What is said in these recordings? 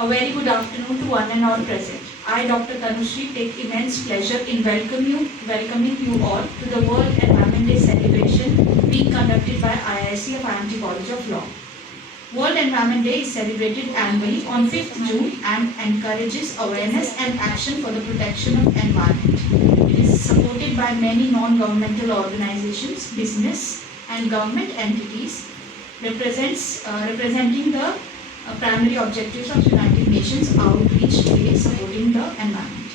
A very good afternoon to one and all present. I, Dr. Tanushree, take immense pleasure in welcoming you all to the World Environment Day celebration being conducted by IISc of IMT College of Law. World Environment Day is celebrated annually on 5th June and encourages awareness and action for the protection of environment. It is supported by many non-governmental organizations, business and government entities representing the primary objectives of United Nations outreach day supporting the environment.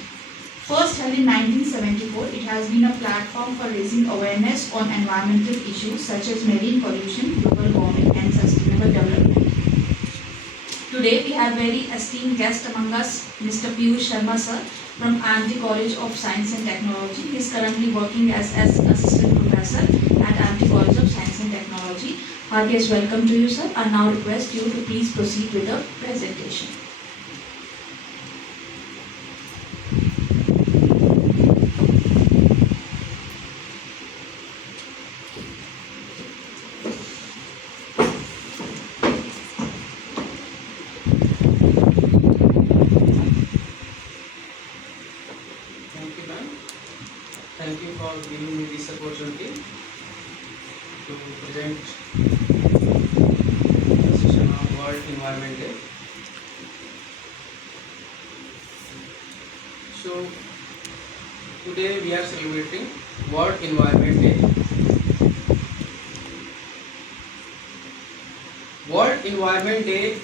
First held in 1974, it has been a platform for raising awareness on environmental issues such as marine pollution, global warming and sustainable development. Today we have very esteemed guest among us, Mr. Piyush Sharma sir from IMT College of Science and Technology. He is currently working as Assistant Professor at IMT College of Science and Technology. Heartiest welcome to you, sir. I now request you to please proceed with the presentation. Thank you, ma'am. Thank you for giving me this opportunity to present the session on World Environment Day. So, today we are celebrating World Environment Day. World Environment Day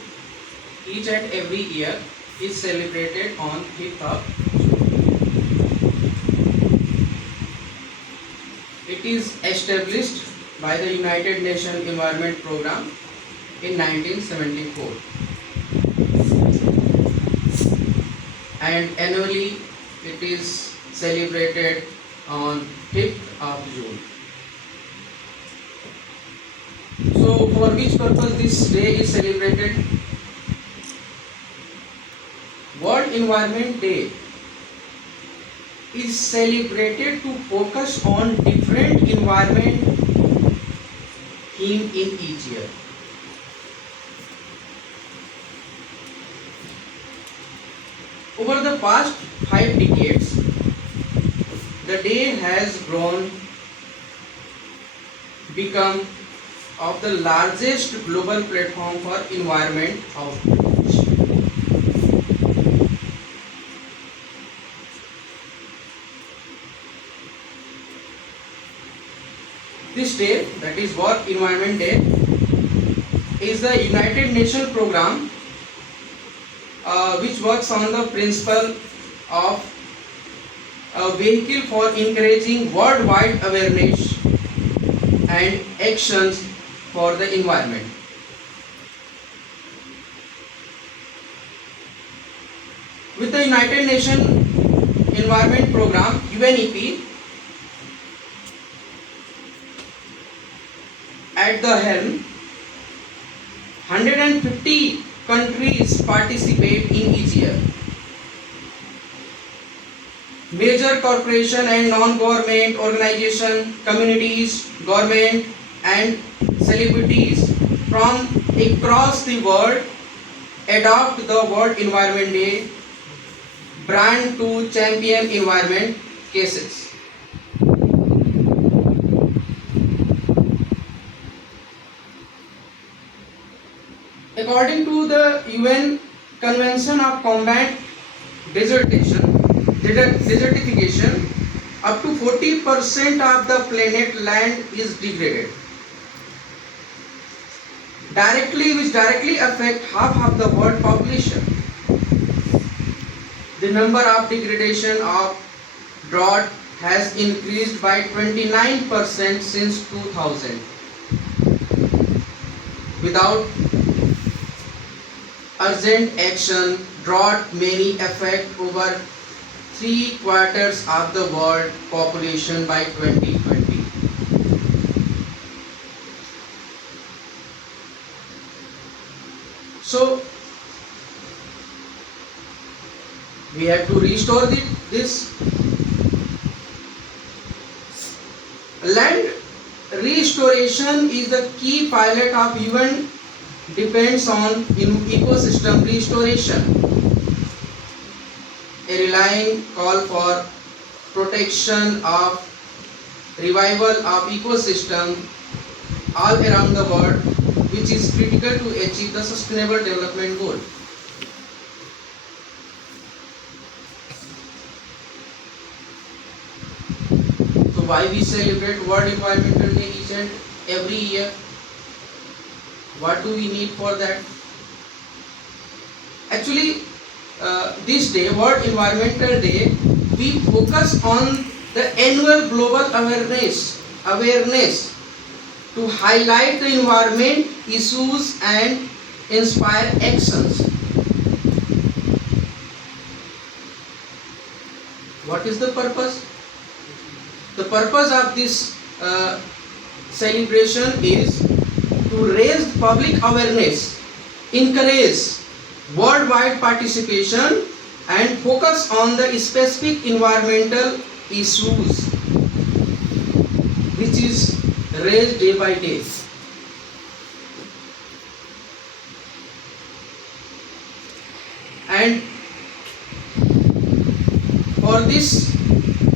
each and every year is celebrated on 5th of It is established by the United Nations Environment Programme in 1974 and annually it is celebrated on 5th of June. So for which purpose this day is celebrated? World Environment Day is celebrated to focus on different environment theme in each year. Over the past 5 decades, the day has become of the largest global platform for environment outreach. This day, that is World Environment Day, is the United Nations program which works on the principle of a vehicle for encouraging worldwide awareness and actions for the environment. With the United Nations Environment Program, UNEP, at the helm, 150 countries participate in each year. Major corporation and non-government organization, communities, government and celebrities from across the world adopt the World Environment Day brand to champion environment cases. According to the UN Convention of Combat Desertification, up to 40% of the planet land is degraded, which directly affect half of the world population. The number of degradation of drought has increased by 29% since 2000. Without urgent action, drought may affect over 3/4 of the world population by 2020. So, we have to restore this land. Restoration is the key pilot of UN depends on ecosystem restoration. A relying call for protection of revival of ecosystem all around the world, which is critical to achieve the sustainable development goal. So why we celebrate World Environmental Day each and every year? What do we need for that? Actually, this day, World Environmental Day, we focus on the annual global awareness to highlight the environment issues and inspire actions. What is the purpose? The purpose of this celebration is to raise public awareness, encourage worldwide participation, and focus on the specific environmental issues which is raised day by day. And for this,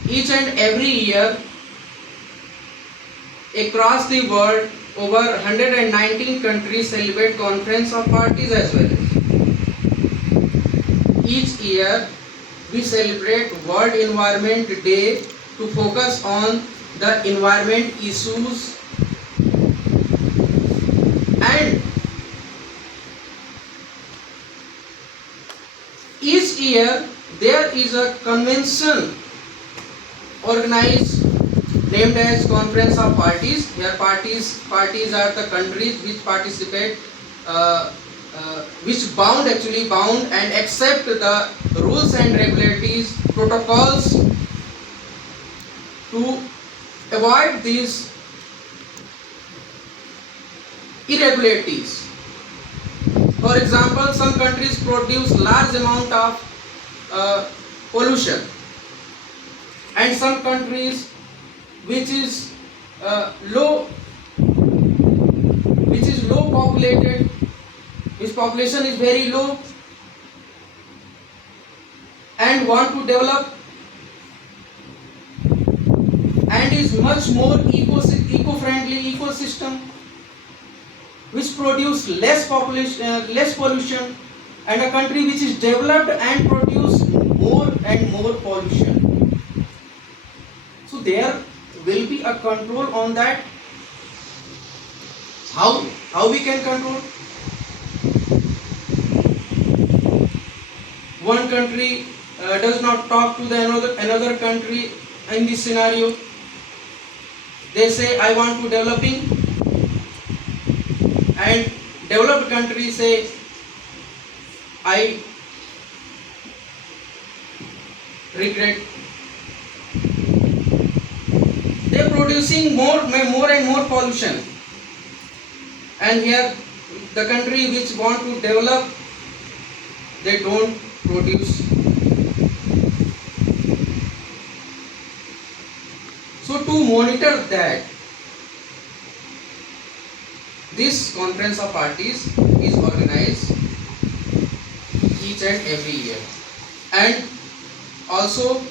each and every year across the world, over 119 countries celebrate Conference of Parties as well. Each year we celebrate World Environment Day to focus on the environment issues, and each year there is a convention organized named as Conference of Parties. Here parties are the countries which participate, which bound and accept the rules and regulatories, protocols to avoid these irregularities. For example, some countries produce large amount of pollution, and some countries which is low populated, its population is very low and want to develop and is much more eco-friendly ecosystem which produce less pollution, and a country which is developed and produce more and more pollution. So there will be a control on that. How we can control? One country does not talk to the another country in this scenario. They say, I want to developing, and developed countries say, I regret. They are producing more and more pollution, and here the country which want to develop, they don't produce. So to monitor that, this Conference of Parties is organized each and every year, and also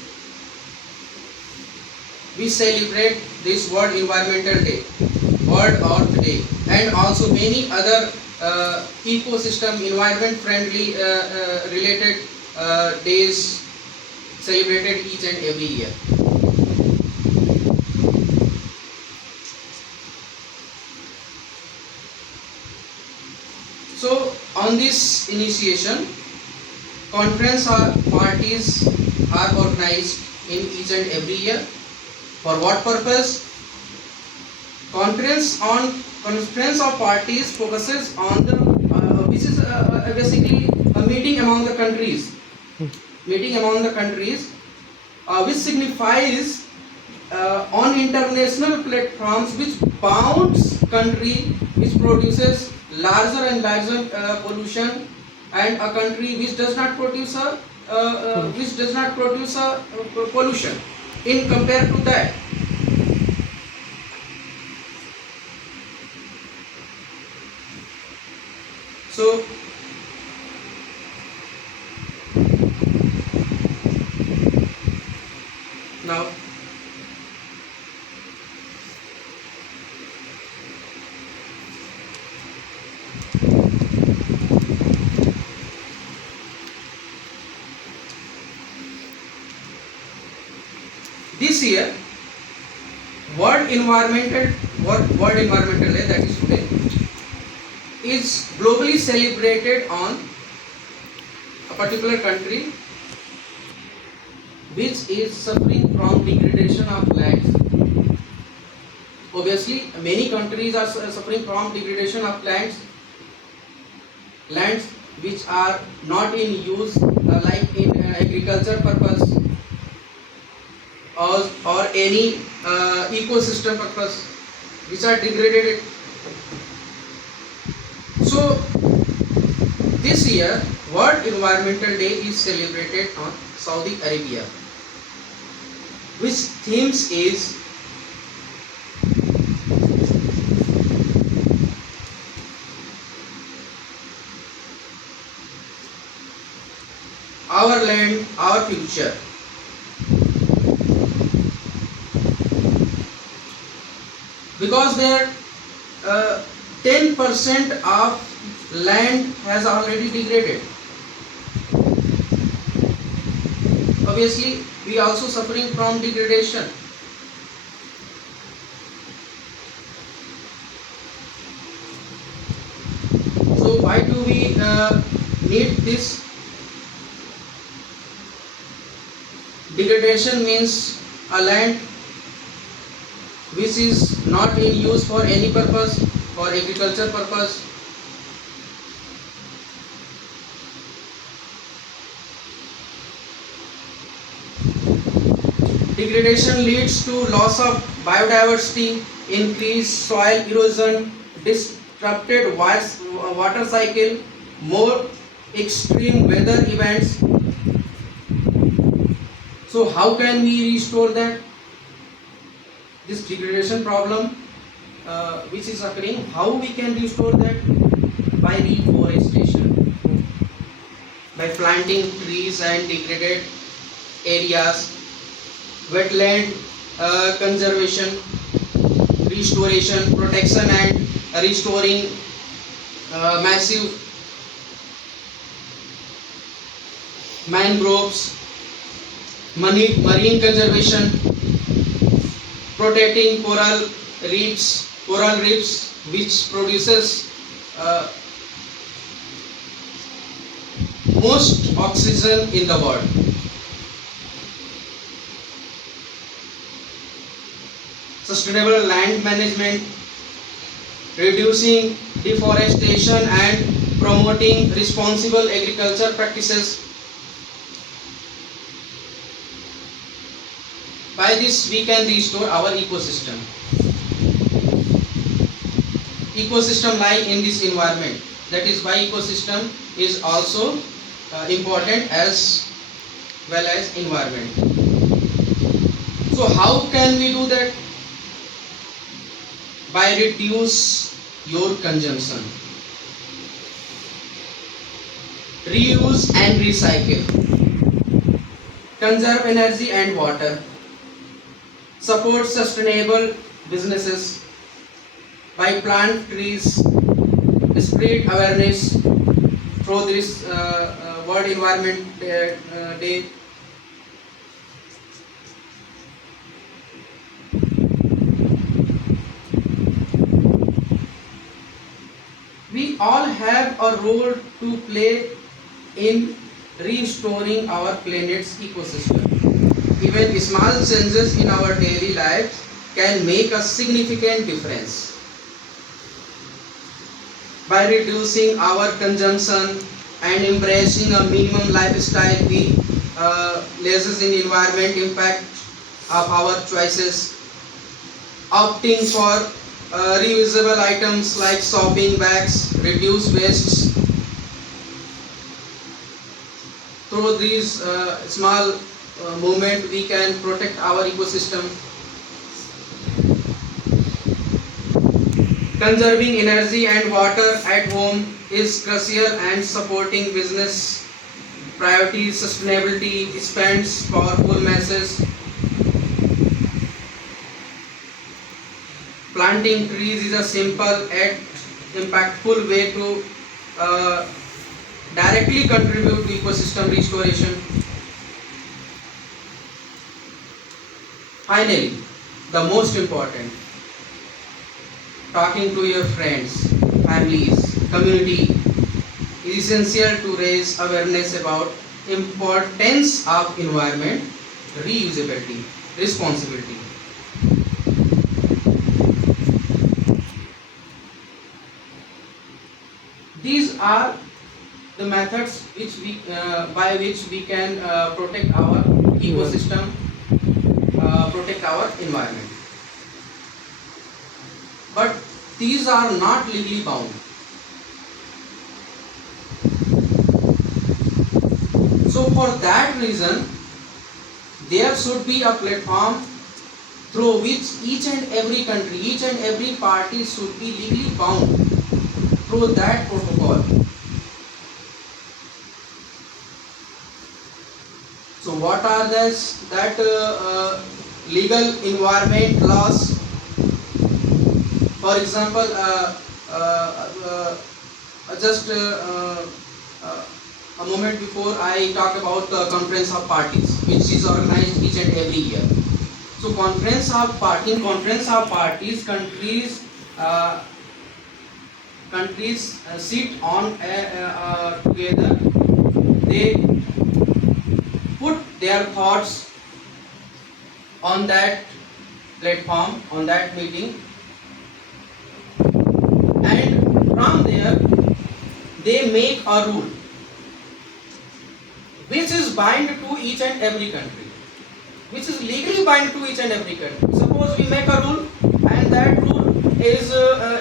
we celebrate this World Environmental Day, World Earth Day, and also many other ecosystem, environment friendly related days celebrated each and every year. So on this initiation, conference parties are organized in each and every year. For what purpose? Conference of parties focuses on the which is basically a meeting among the countries, which signifies on international platforms which bounds country which produces larger and larger pollution, and a country which does not produce pollution in compared to that. now. This year, World Environmental Day, that is today, is globally celebrated on a particular country which is suffering from degradation of lands. Obviously, many countries are suffering from degradation of lands which are not in use, like in agriculture purpose or any ecosystem purpose, which are degraded. So this year World Environmental Day is celebrated on Saudi Arabia, which themes is our land, our future. Because there 10% of land has already degraded. Obviously, we also suffering from degradation. So why do we need this? Degradation means a land which is not in use for any purpose, for agriculture purpose. Degradation leads to loss of biodiversity, increased soil erosion, disrupted water cycle, more extreme weather events. So how can we restore that? This degradation problem which is occurring, how we can restore that? By reforestation, by planting trees and degraded areas, wetland conservation, restoration, protection and restoring massive mangroves, marine conservation, protecting coral reefs which produces most oxygen in the world. Sustainable land management, reducing deforestation and promoting responsible agriculture practices. By this we can restore our ecosystem. Ecosystem lie in this environment. That is why ecosystem is also important as well as environment. So how can we do that? By reduce your consumption, reuse and recycle, conserve energy and water, support sustainable businesses, by plant trees, spread awareness through this World Environment Day. We all have a role to play in restoring our planet's ecosystem. Even small changes in our daily lives can make a significant difference. By reducing our consumption and embracing a minimum lifestyle, we lessen the environment impact of our choices. Opting for reusable items like shopping bags, reduce wastes. Through these small movement, we can protect our ecosystem. Conserving energy and water at home is crucial, and supporting business priorities, sustainability spends powerful messages. planting trees is a simple yet impactful way to directly contribute to ecosystem restoration. Finally, the most important, talking to your friends, families, community is essential to raise awareness about importance of environment, reusability, responsibility. These are the methods by which we can protect our ecosystem, protect our environment. But these are not legally bound. So for that reason, there should be a platform through which each and every country, each and every party should be legally bound through that protocol. So what are that legal environment laws? For example, just a moment before I talk about the Conference of Parties, which is organized each and every year. So Conference of Parties, countries sit on together. They put their thoughts on that platform, on that meeting, and from there they make a rule which is bind to each and every country, which is legally bind to each and every country. Suppose we make a rule and that rule is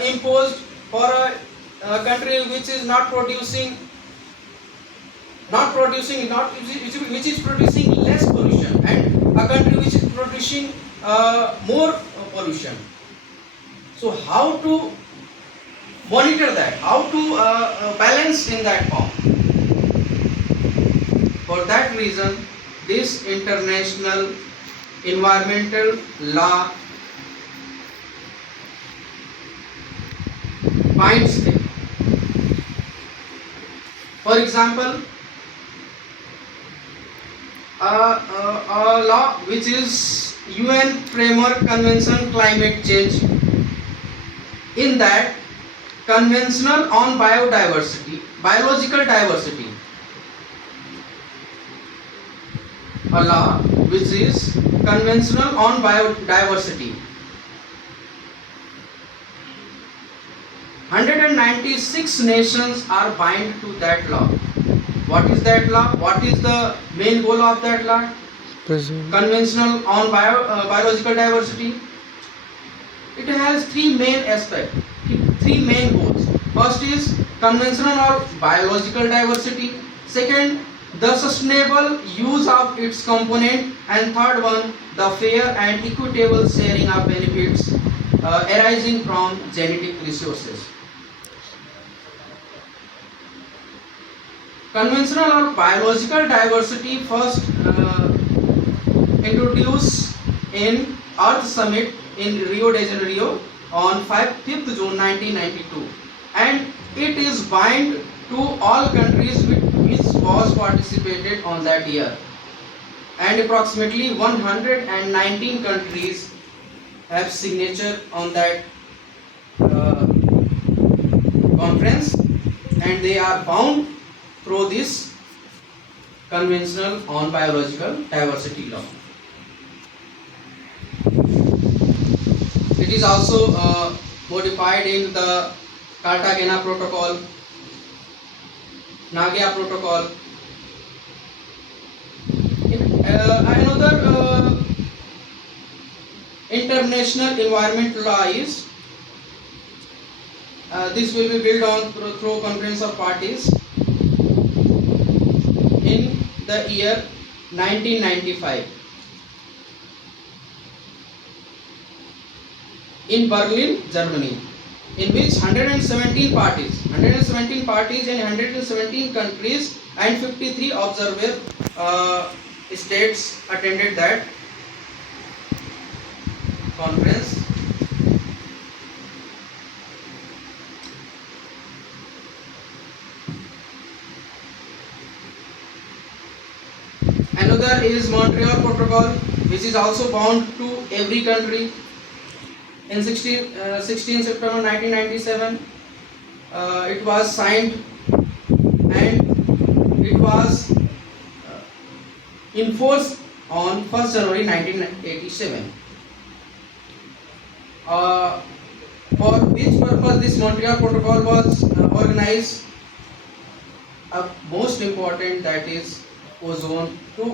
imposed for a country which is which is producing less pollution, and a country which is producing more pollution. So how to monitor that? How to balance in that form? For that reason, this international environmental law binds them. For example, a law which is UN Framework Convention Climate Change. In that, Conventional on Biological Diversity, a law which is Conventional on Biodiversity. 196 nations are bound to that law. What is that law? What is the main goal of that law? Conventional on biological diversity. It has three main aspects, three main goals. First is conventional or biological diversity. Second, the sustainable use of its component, and third one, the fair and equitable sharing of benefits arising from genetic resources. Conventional or biological diversity first introduced in Earth Summit in Rio de Janeiro on 5th June 1992, and it is bind to all countries which was participated on that year, and approximately 119 countries have signature on that conference, and they are bound through this conventional on biological diversity law. It is also modified in the Cartagena Protocol, Nagoya Protocol. Another international environment law is this will be built on through Conference of Parties in the year 1995 in Berlin, Germany, in which 117 parties in 117 countries and 53 observer states attended that conference. Another is Montreal Protocol, which is also bound to every country. In 16 September 1997, it was signed and it was enforced on 1st January 1987. For which purpose this Montreal Protocol was organized? Most important, that is ozone, to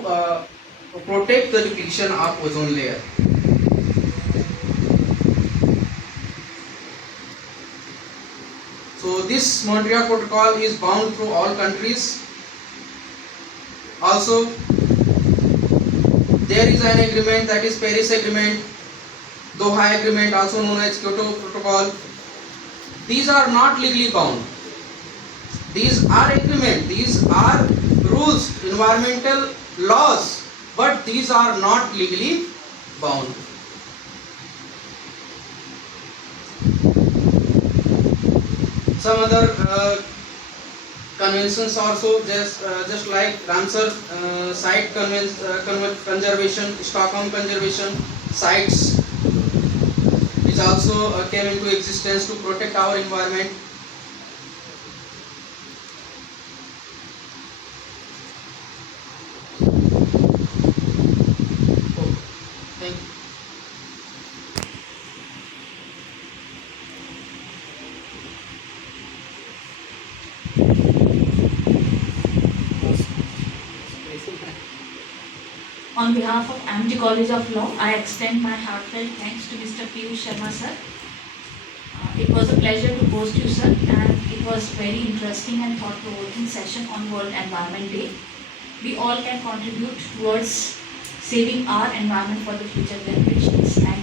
protect the depletion of ozone layer. So this Montreal Protocol is bound through all countries. Also, there is an agreement, that is Paris Agreement, Doha Agreement, also known as Kyoto Protocol. These are not legally bound. These are agreement, these are rules, environmental laws, but these are not legally bound. Some other conventions also, just like Ramsar Site Conservation, Stockholm Conservation Sites, which also came into existence to protect our environment. Thank you. On behalf of Amity College of Law, I extend my heartfelt thanks to Mr. Piyush Sharma sir. It was a pleasure to host you, sir, and it was very interesting and thought-provoking session on World Environment Day. We all can contribute towards saving our environment for the future generations. And